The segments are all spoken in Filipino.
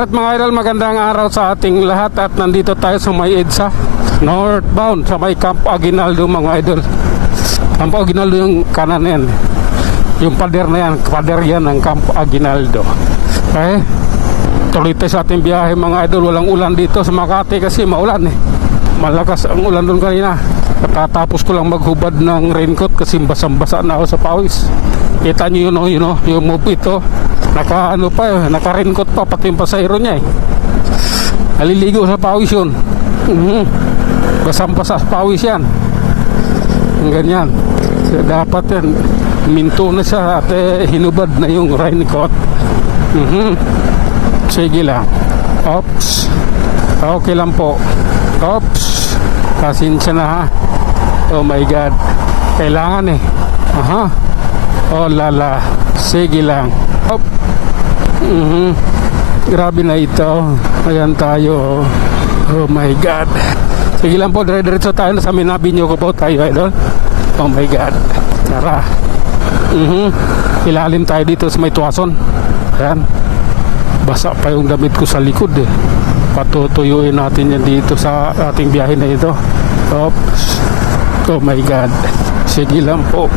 Alright mga idol, magandang araw sa ating lahat at nandito tayo sa may EDSA northbound sa may Camp Aguinaldo mga idol. Camp Aguinaldo yung kanan yan, yung pader na yan, pader yan ng Camp Aguinaldo. Okay, tuloy tayo sa ating biyahe mga idol. Walang ulan dito sa Makati kasi maulan eh, malakas ang ulan doon kanina. Katapos ko lang maghubad ng raincoat kasi basang-basa na ako sa pawis. Kita nyo yun, yung move ito, naka raincoat pa, pati yung pasahero niya eh. Naliligo sa pawis yun. Basang-basa sa pawis yan. Ganyan. So, dapat yan, minto na siya at hinubad na yung raincoat. Sige lang. Oops. Okay lang po. Oops. Pasensya na ha. Oh my God. Kailangan eh. Aha. Oh lala. Sige lang. Op. Grabe na ito. Ayan tayo. Oh my God. Sige lang po. Dire-diretso tayo na sa Minabinyo ko po tayo idol. Oh my God. Tara. Ilalim tayo dito sa may tuwason. Ayan. Basa pa yung damit ko sa likod eh. Patutuyuin natin yan dito sa ating biyahe na ito. Oops. Oh my God. Sige lang po.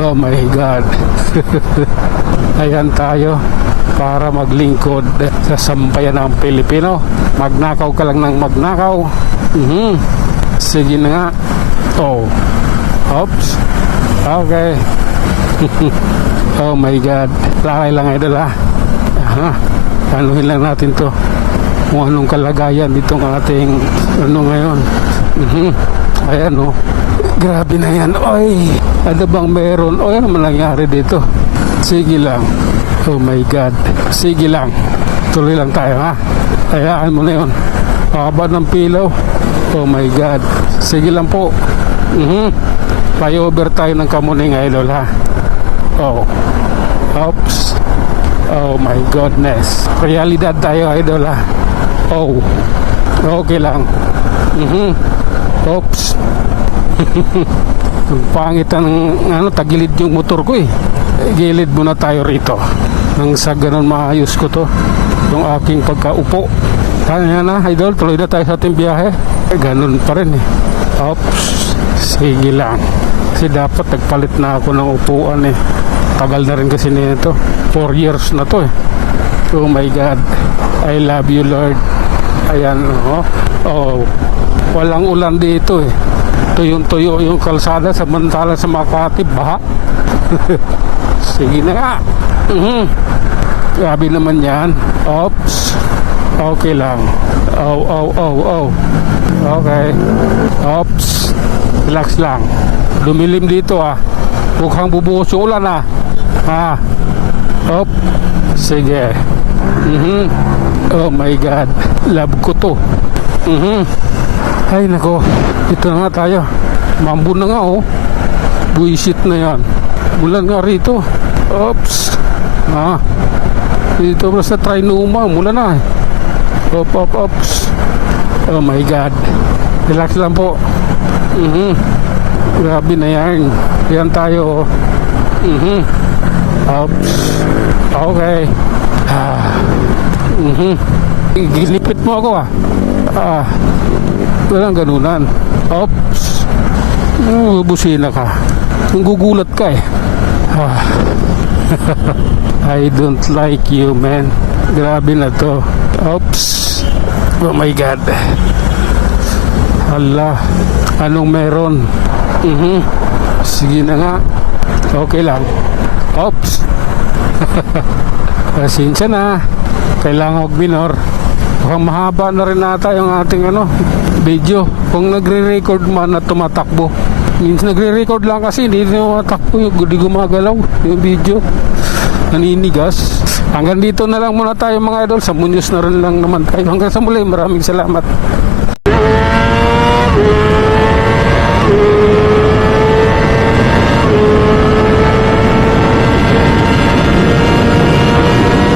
Oh my God. Ayan tayo para maglingkod sa sampayan ng Pilipino. Magnakaw ka lang ng magnakaw. Sige na nga. Oh. Oops. Okay. Oh my God. Lakay lang idol ha. Anuhin lang natin to kung anong kalagayan dito ng ating ngayon. Ayan o. Grabe na yan. Oy, ano bang meron? O ano man nangyari dito? Sige lang. Oh my God. Sige lang. Tuloy lang tayo ha. Hayaan mo na yun. Pakaba ng pilaw. Oh my God. Sige lang po. Flyover tayo ng Kamuning idol ha. Oh. Oops. Oh my goodness. Realidad tayo idol ha. Oh. Okay lang. Oops. Pangit ang tagilid yung motor ko eh. Gilid muna tayo rito nang sa ganun maayos ko to yung aking pagkaupo. Kaya na idol, tuloy na tayo sa ating biyahe. Ganun pa rin eh. Oops. Sige lang. Kasi dapat nagpalit na ako ng upuan eh. Tagal na rin kasi nito. 4 years na to eh. Oh my God. I love you Lord. Ayan oh. Oh. Walang ulan dito eh. Tuyong-tuyo yung kalsada samantala sa Makati baha. Sige na nga. Grabe naman yan. Oops. Okay lang. Oh. Okay. Oops. Relax lang. Lumilim dito ah. Mukhang bubuhos yung ulan ah. Op. Sige. Oh my God. Love ko to. Ay nako. Dito na nga tayo. Mambo na nga oh. Buisit na yan. Mulan nga rito. Oops. Dito sa Trinoma. Mulan na eh. Oops. Oh my God. Relax lang po. Grabe na yan. Yan tayo. Oops. Okay. Gilipit mo ako walang ganunan. Oops. Busina ka. Gugulat ka eh. I don't like you man. Grabe na to. Oops. Oh my God. Hala. Anong meron? Sige na nga. Okay lang. Oops. Pasensya na. Kailangan mag-minor. Mukhang mahaba na rin nata yung ating video. Kung nagre-record man at tumatakbo. Minsan nagre-record lang kasi hindi tumatakbo, hindi gumagalaw yung video. Naninigas. Hanggang dito na lang muna tayo mga idol. Sa Muñoz na rin lang naman tayo. Hanggang sa muli. Maraming salamat.